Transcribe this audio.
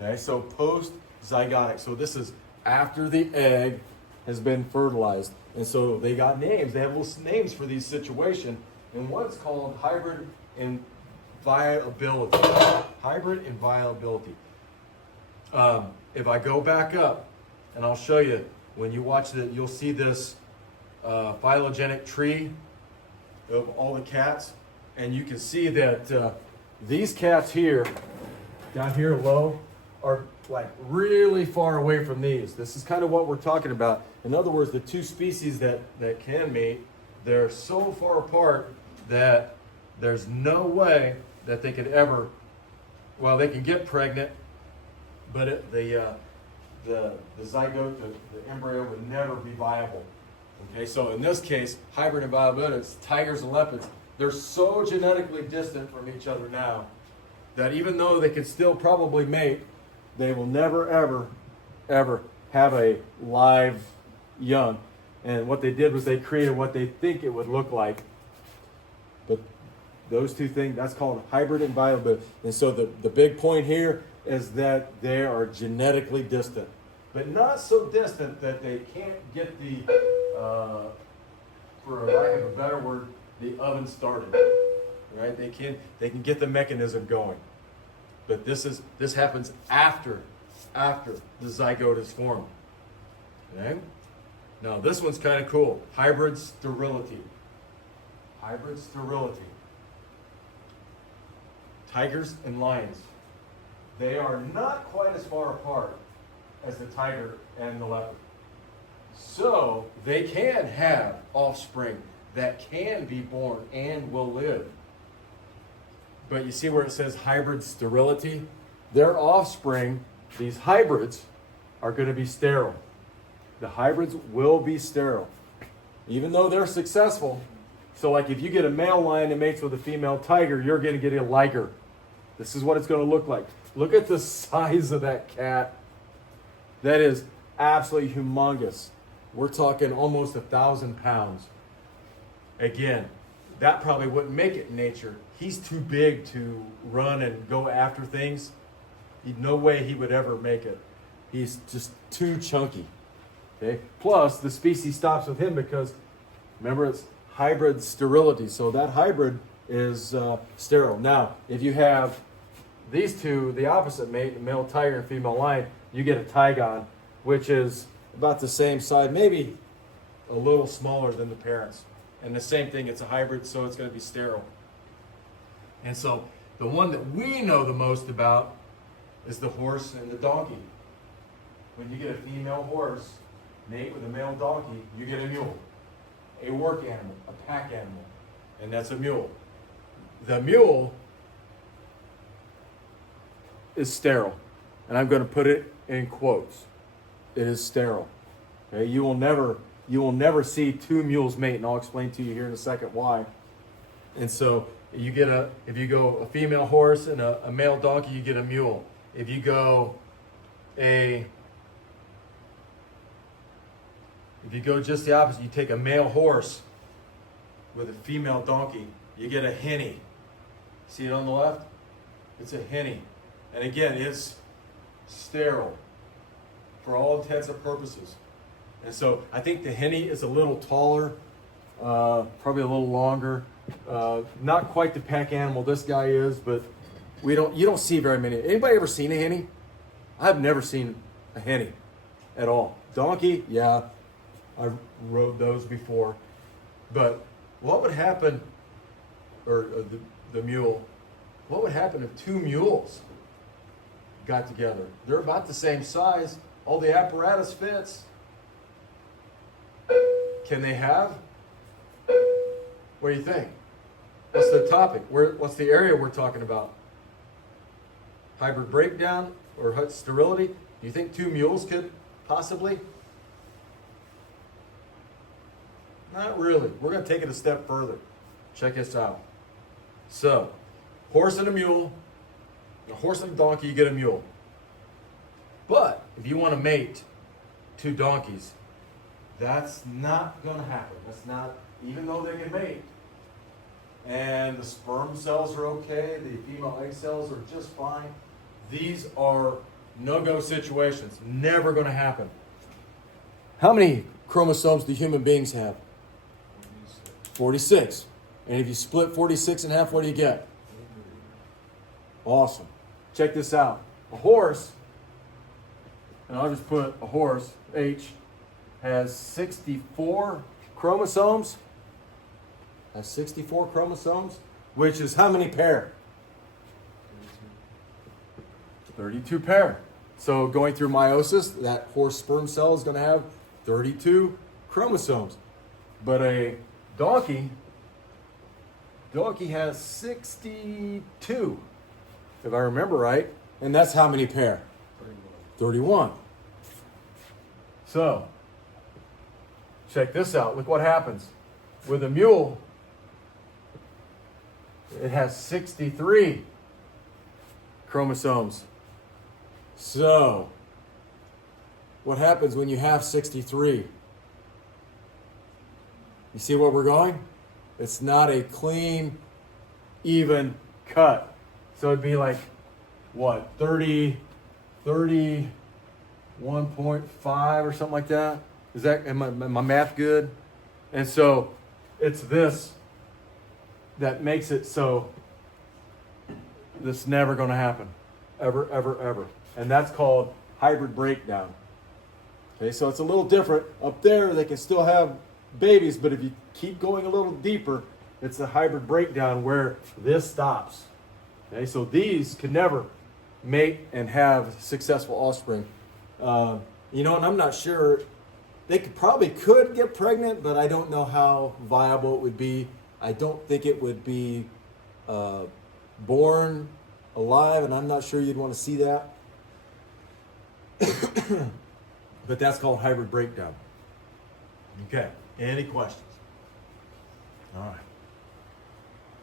Okay, so postzygotic. So this is after the egg has been fertilized. And so they got names. They have little names for these situations. And one's called hybrid inviolability. Hybrid inviolability. If I go back up, and I'll show you, when you watch it, you'll see this phylogenetic tree of all the cats. And you can see that these cats here, down here low, are like really far away from these. This is kind of what we're talking about. In other words, the two species that can mate, they're so far apart that there's no way that they could ever, well, they can get pregnant, but the zygote, the embryo would never be viable. Okay, so in this case, hybrid inviolability, it's tigers and leopards. They're so genetically distant from each other now that even though they could still probably mate, they will never, ever, ever have a live young. And what they did was they created what they think it would look like. But those two things, that's called hybrid inviolability. And so the big point here is that they are genetically distant. But not so distant that they can't get the, for a lack of a better word, the oven started. Right? They can get the mechanism going. But this happens after the zygote is formed. Okay? Now this one's kind of cool. Hybrid sterility. Hybrid sterility. Tigers and lions. They are not quite as far apart as the tiger and the leopard. So they can have offspring that can be born and will live. But you see where it says hybrid sterility? Their offspring, these hybrids, are going to be sterile. The hybrids will be sterile. Even though they're successful. So like if you get a male lion that mates with a female tiger, you're going to get a liger. This is what it's going to look like. Look at the size of that cat. That is absolutely humongous. We're talking almost 1,000 pounds. Again, that probably wouldn't make it in nature. He's too big to run and go after things. No way he would ever make it. He's just too chunky. Okay. Plus, the species stops with him because, remember, it's hybrid sterility. So that hybrid is sterile. Now, if you have these two, the opposite mate, a male tiger and female lion, you get a tigon, which is about the same size, maybe a little smaller than the parents. And the same thing, it's a hybrid, so it's going to be sterile. And so the one that we know the most about is the horse and the donkey. When you get a female horse mate with a male donkey, you get a mule. A work animal, a pack animal. And that's a mule. The mule is sterile. And I'm going to put it in quotes. It is sterile. Okay? You will never see two mules mate, and I'll explain to you here in a second why. And so you get if you go a female horse and a male donkey, you get a mule. If you go just the opposite, you take a male horse with a female donkey, you get a hinny. See it on the left? It's a hinny. And again, it's sterile for all intents and purposes. And so I think the hinny is a little taller, probably a little longer. Not quite the pack animal this guy is, but you don't see very many. Anybody ever seen a hinny? I've never seen a hinny at all. Donkey, yeah, I rode those before. But what would happen, or the mule, what would happen if two mules got together? They're about the same size. All the apparatus fits. Can they have? What do you think? What's the topic? What's the area we're talking about? Hybrid breakdown or sterility? Do you think two mules could possibly? Not really. We're going to take it a step further. Check this out. So, horse and a mule, a horse and a donkey, you get a mule. But if you want to mate two donkeys, that's not going to happen. That's not, even though they can mate. And the sperm cells are okay, the female egg cells are just fine. These are no-go situations. Never going to happen. How many chromosomes do human beings have? 46. And if you split 46 in half, what do you get? Awesome. Check this out. A horse, and I'll just put a horse, H, has 64 chromosomes. Has 64 chromosomes, which is how many pair? 32 pair. So going through meiosis, that horse sperm cell is going to have 32 chromosomes. But a donkey has 62, if I remember right. And that's how many pair? 31. So, check this out. Look what happens. With a mule, it has 63 chromosomes. So, what happens when you have 63? You see where we're going? It's not a clean, even cut. So it'd be like, what, 31.5 or something like that? Is that, am my math good? And so it's this that makes it so this is never going to happen. Ever, ever, ever. And that's called hybrid breakdown. Okay, so it's a little different. Up there, they can still have babies, but if you keep going a little deeper, it's a hybrid breakdown where this stops. Okay, so these could never mate and have successful offspring. And I'm not sure. They probably could get pregnant, but I don't know how viable it would be. I don't think it would be born alive, and I'm not sure you'd want to see that. But that's called hybrid breakdown. Okay, any questions? All right.